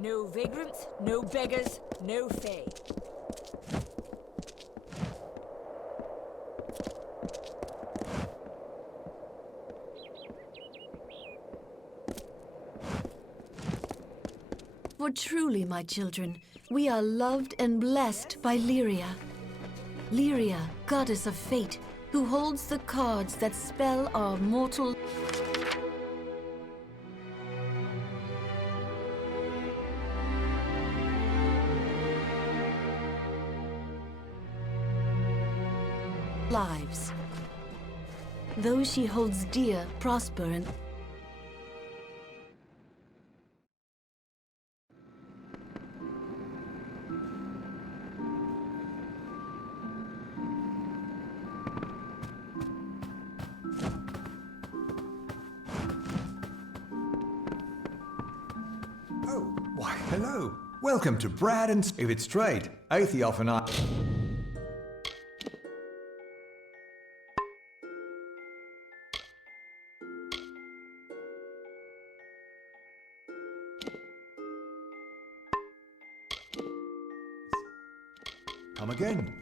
No vagrants, no beggars, no fae. For truly, my children, we are loved and blessed by Lyria. Lyria, goddess of fate, who holds the cards that spell our mortal... thrives. Those she holds dear prosper and... Oh, why, hello. Welcome to Brad and... If it's straight, Aethiop and I... Come again.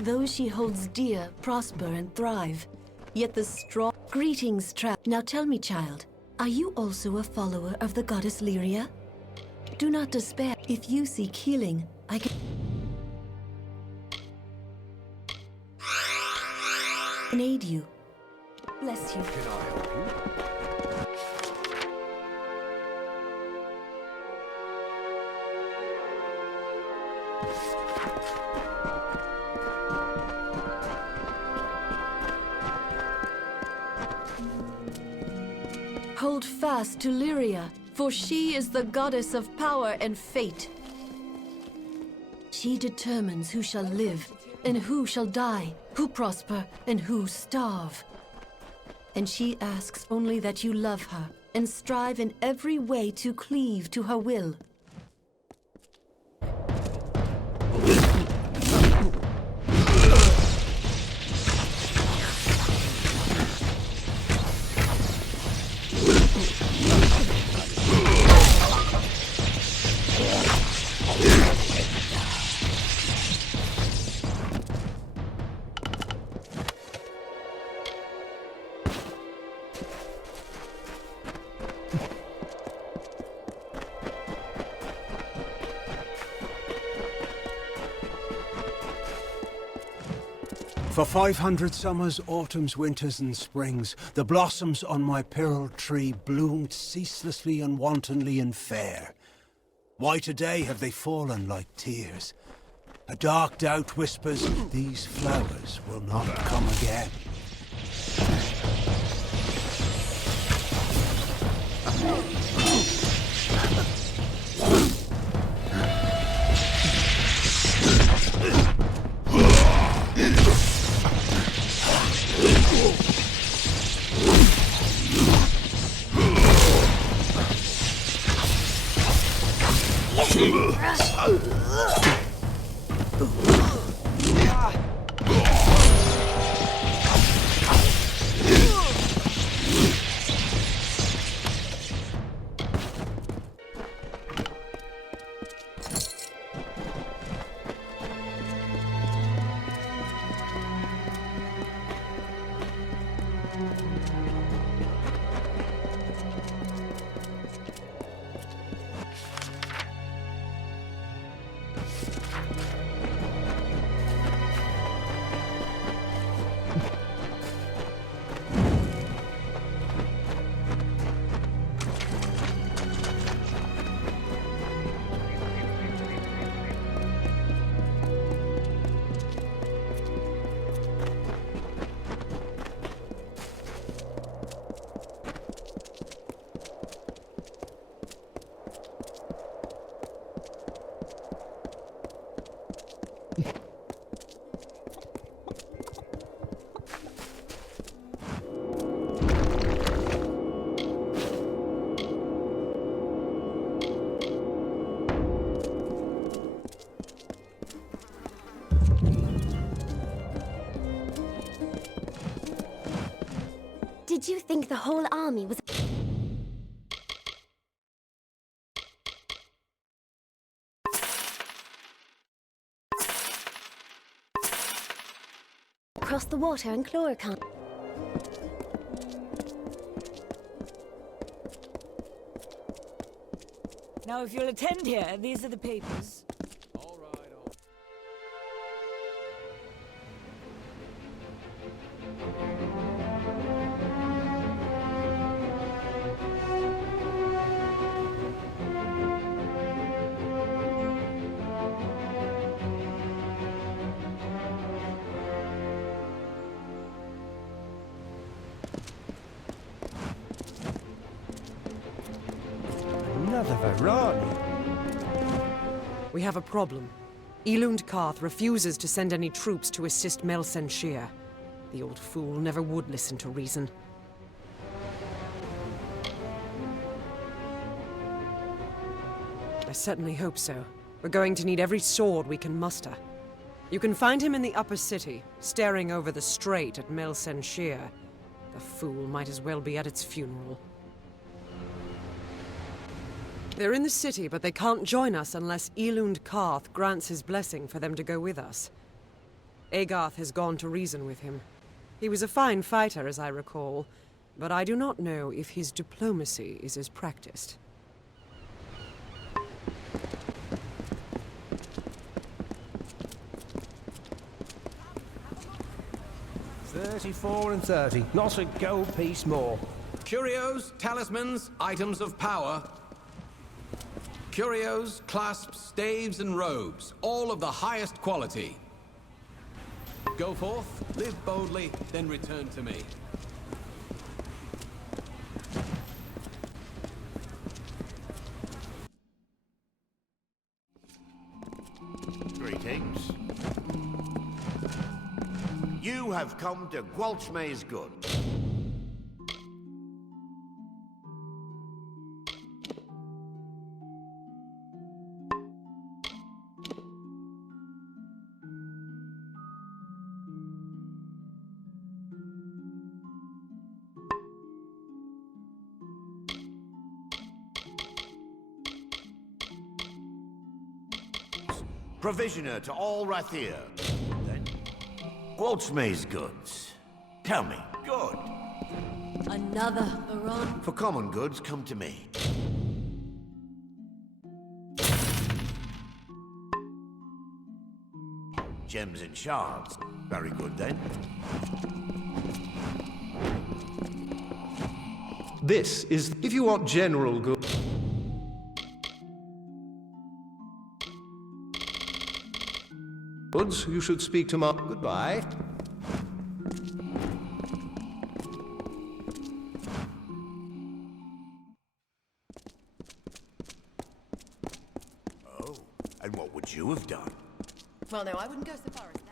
Those she holds dear prosper and thrive. Yet the strong... Greetings, Now tell me, child, are you also a follower of the goddess Lyria? Do not despair. If you seek healing, I can aid you. Bless you. Can I help you? Hold fast to Lyria, for she is the goddess of power and fate. She determines who shall live and who shall die, who prosper and who starve. And she asks only that you love her and strive in every way to cleave to her will. For 500 summers, autumns, winters, and springs, the blossoms on my pearl tree bloomed ceaselessly and wantonly and fair. Why today have they fallen like tears? A dark doubt whispers, these flowers will not come again. Did you think the whole army was... the water and chlorocan. Now, if you'll attend here, these are the papers. Another Varani. We have a problem. Ljosalfar refuses to send any troops to assist Melsenshir. The old fool never would listen to reason. I certainly hope so. We're going to need every sword we can muster. You can find him in the upper city, staring over the strait at Melsenshir. The fool might as well be at its funeral. They're in the city, but they can't join us unless Ljosalfar grants his blessing for them to go with us. Agarth has gone to reason with him. He was a fine fighter, as I recall, but I do not know if his diplomacy is as practiced. 34 and 30. Not a gold piece more. Curios, talismans, items of power. Curios, clasps, staves, and robes, all of the highest quality. Go forth, live boldly, then return to me. Greetings. You have come to Gwalchmay's Good. Provisioner to all Rathir. Then, Gwalchmay's goods. Tell me, good. Another Varani. For common goods, come to me. Gems and shards. Very good, then. This is if you want general good. Goods, you should speak to Mark. Goodbye. Oh, and what would you have done? Well, no, I wouldn't go so far as that.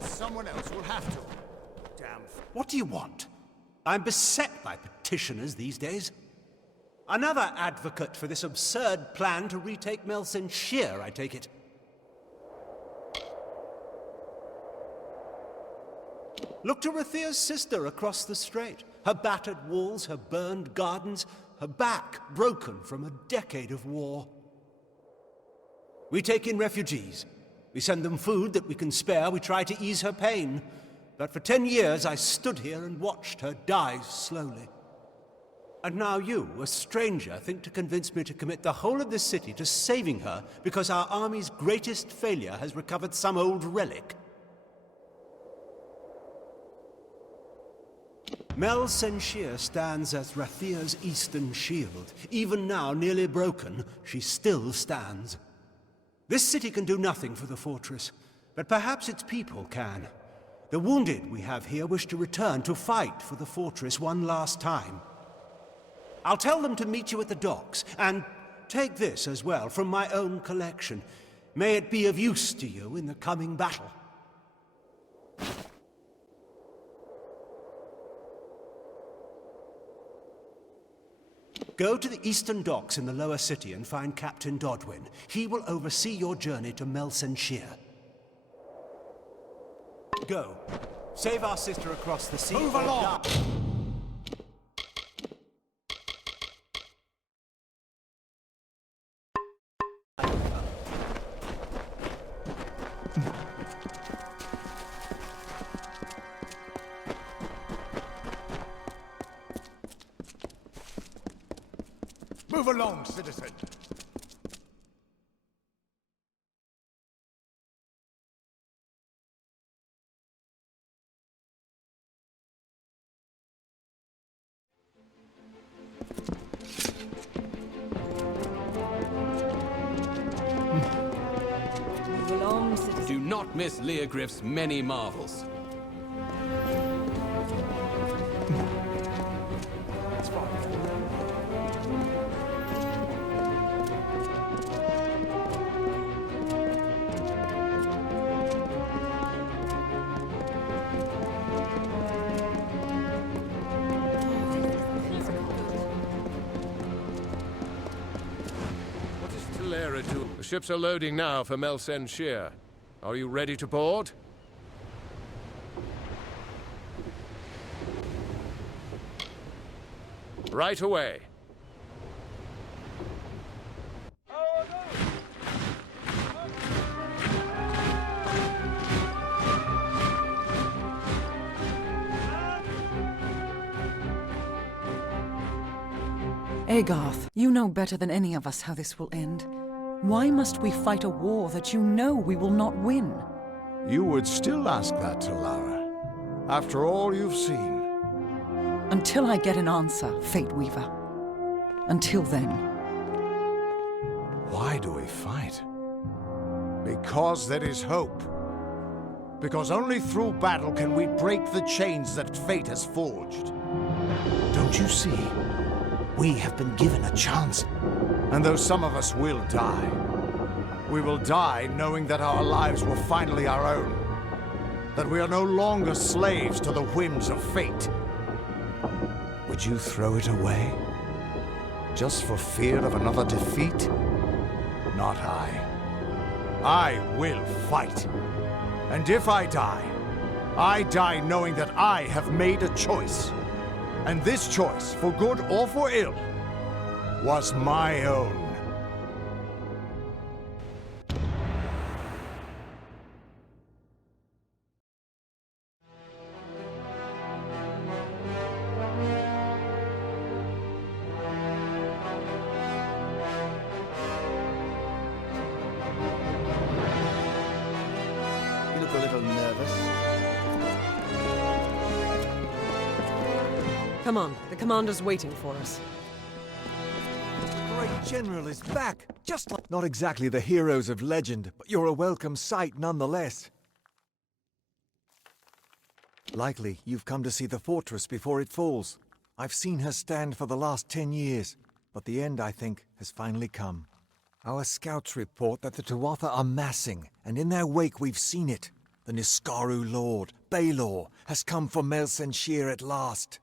Someone else will have to. Damn. What do you want? I'm beset by petitioners these days. Another advocate for this absurd plan to retake Melsenshir, I take it. Look to Rathir's sister across the strait. Her battered walls, her burned gardens, her back broken from a decade of war. We take in refugees. We send them food that we can spare. We try to ease her pain. But for 10 years, I stood here and watched her die slowly. And now you, a stranger, think to convince me to commit the whole of this city to saving her because our army's greatest failure has recovered some old relic. Melsenshir stands as Rathir's eastern shield. Even now, nearly broken, she still stands. This city can do nothing for the fortress, but perhaps its people can. The wounded we have here wish to return to fight for the fortress one last time. I'll tell them to meet you at the docks, and take this as well from my own collection. May it be of use to you in the coming battle. Go to the eastern docks in the lower city and find Captain Dodwin. He will oversee your journey to Melsenshir. Go. Save our sister across the sea. Move along! Move along, citizen. Move along, citizen. Do not miss Leogriff's many marvels. What is Talera doing? The ships are loading now for Melsen Shear. Are you ready to board? Right away. Agarth, you know better than any of us how this will end. Why must we fight a war that you know we will not win? You would still ask that, Tallara, after all you've seen. Until I get an answer, Fate Weaver. Until then. Why do we fight? Because there is hope. Because only through battle can we break the chains that fate has forged. Don't you see? We have been given a chance. And though some of us will die, we will die knowing that our lives were finally our own. That we are no longer slaves to the whims of fate. Would you throw it away? Just for fear of another defeat? Not I. I will fight. And if I die knowing that I have made a choice. And this choice, for good or for ill, was my own. You look a little nervous. Come on, the commander's waiting for us. Great General is back, just like... Not exactly the heroes of legend, but you're a welcome sight nonetheless. Likely you've come to see the fortress before it falls. I've seen her stand for the last 10 years, but the end, I think, has finally come. Our scouts report that the Tuatha are massing, and in their wake we've seen it. The Niskaru Lord, Baelor, has come for Melsen Shear at last.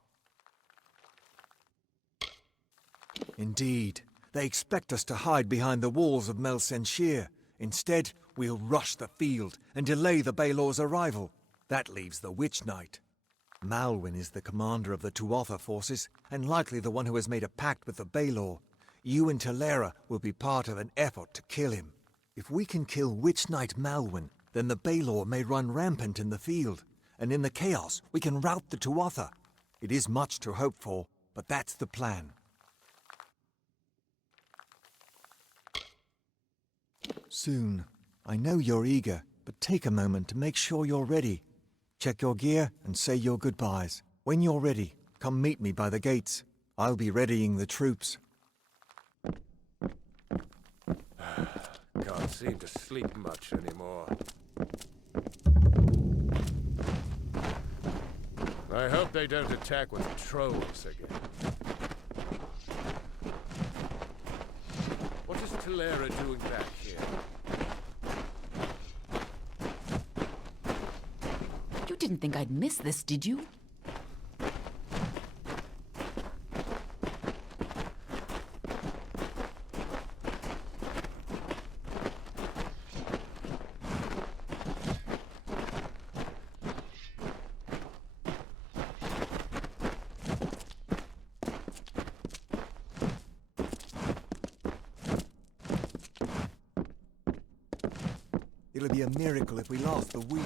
Indeed, they expect us to hide behind the walls of Melsen Shear. Instead, we'll rush the field and delay the Baelor's arrival. That leaves the Witch Knight. Malwyn is the commander of the Tuatha forces, and likely the one who has made a pact with the Baelor. You and Talera will be part of an effort to kill him. If we can kill Witch Knight Malwyn, then the Baelor may run rampant in the field, and in the chaos we can rout the Tuatha. It is much to hope for, but that's the plan. Soon. I know you're eager, but take a moment to make sure you're ready. Check your gear and say your goodbyes. When you're ready, come meet me by the gates. I'll be readying the troops. Can't seem to sleep much anymore. I hope they don't attack with trolls again. What is Talera doing back here? You didn't think I'd miss this, did you? It'll be a miracle if we last the week.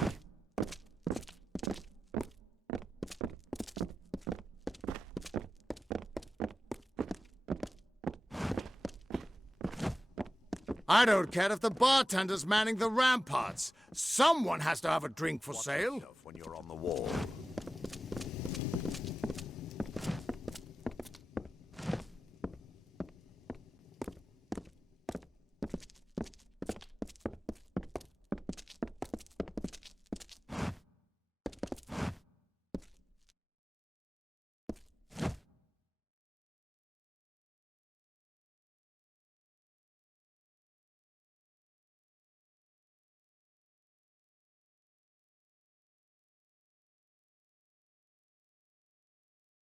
I don't care if the bartender's manning the ramparts. Someone has to have a drink for sale. When you're on the wall.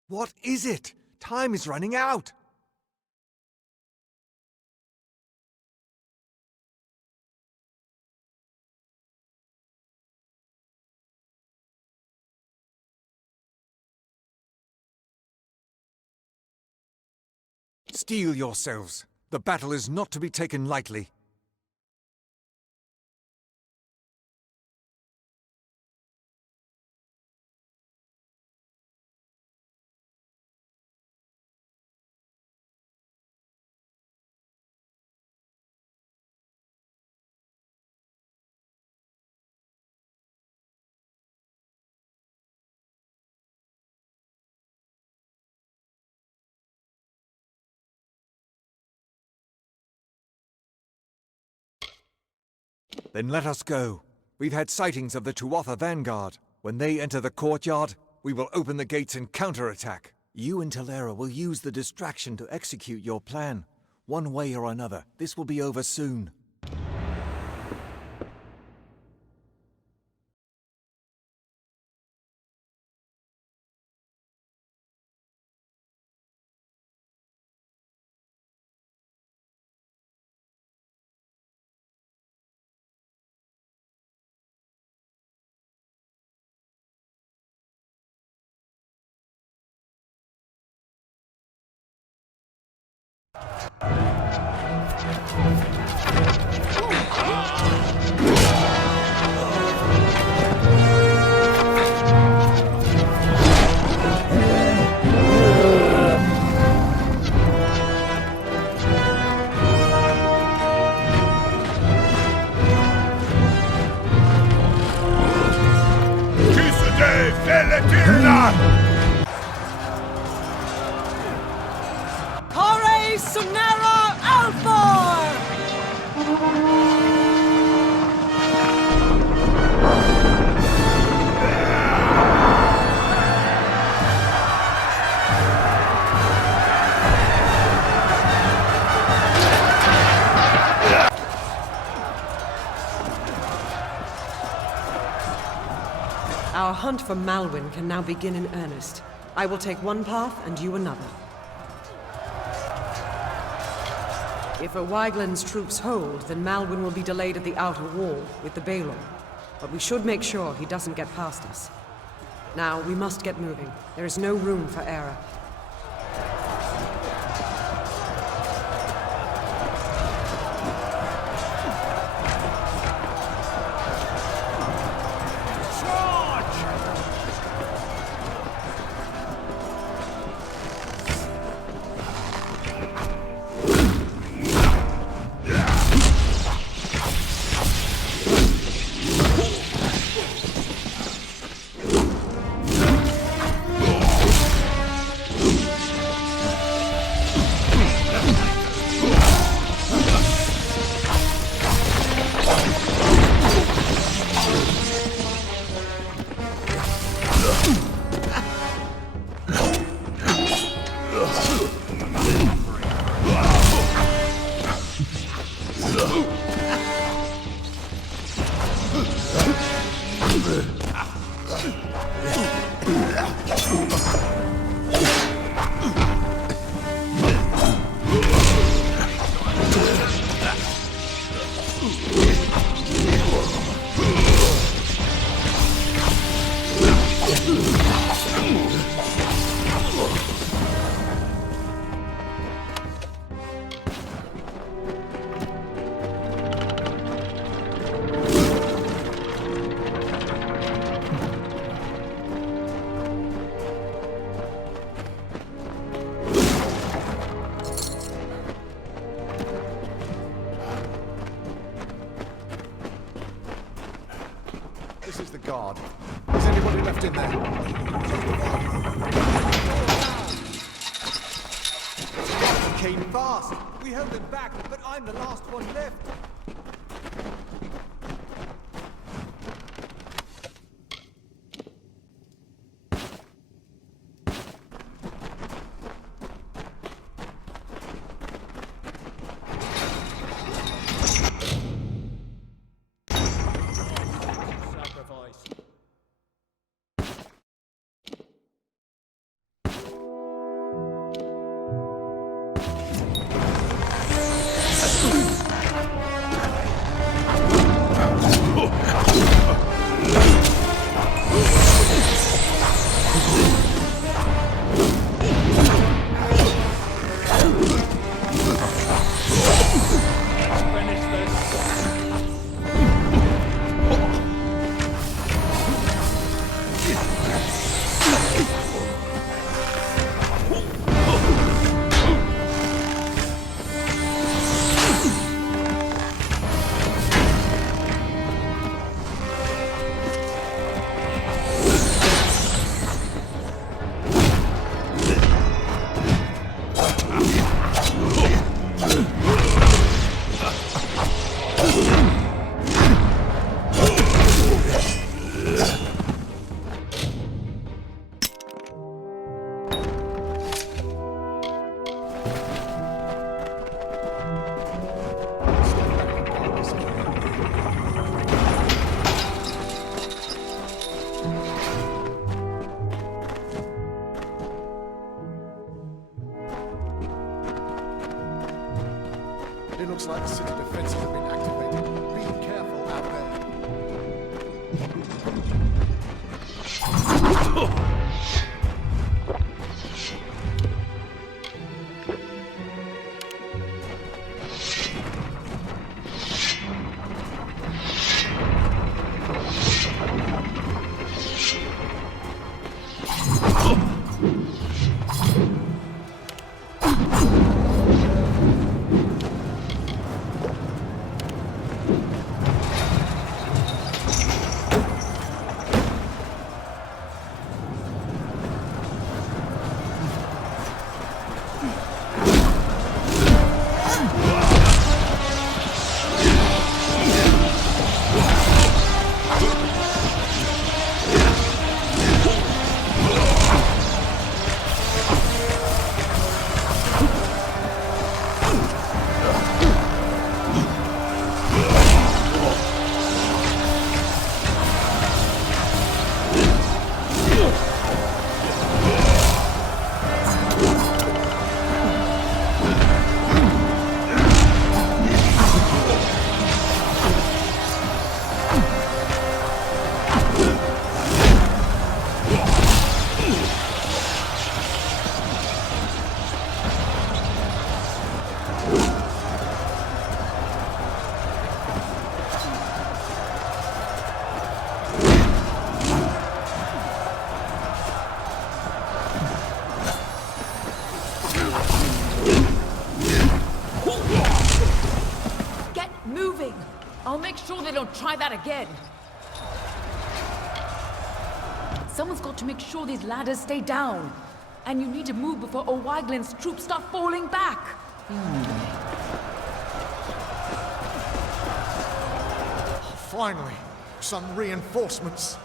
What is it? Time is running out! Steel yourselves. The battle is not to be taken lightly. Then let us go. We've had sightings of the Tuatha vanguard. When they enter the courtyard, we will open the gates and counterattack. You and Talera will use the distraction to execute your plan. One way or another, this will be over soon. Our hunt for Malwyn can now begin in earnest. I will take one path and you another. If Wygland's troops hold, then Malwyn will be delayed at the outer wall with the Baelor. But we should make sure he doesn't get past us. Now, we must get moving. There is no room for error. there. Came fast. We held them back, but I'm the last one left. It looks like the city defenses have been activated. Be careful out there. I'll make sure they don't try that again. Someone's got to make sure these ladders stay down. And you need to move before O'Waglin's troops start falling back. Finally, some reinforcements.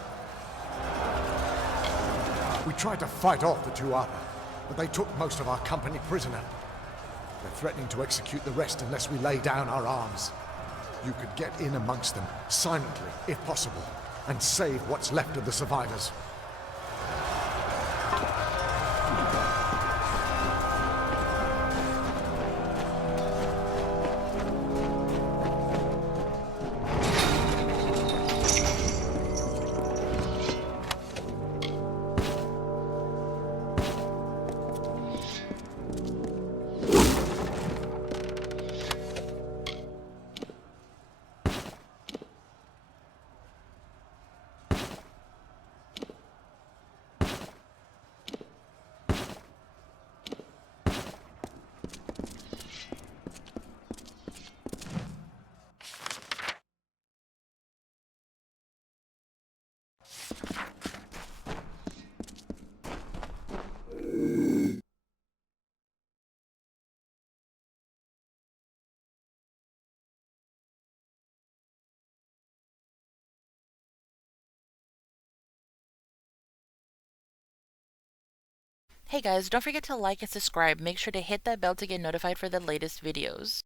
We tried to fight off the Tuatha, but they took most of our company prisoner. They're threatening to execute the rest unless we lay down our arms. You could get in amongst them, silently, if possible, and save what's left of the survivors. Hey guys, don't forget to like and subscribe. Make sure to hit that bell to get notified for the latest videos.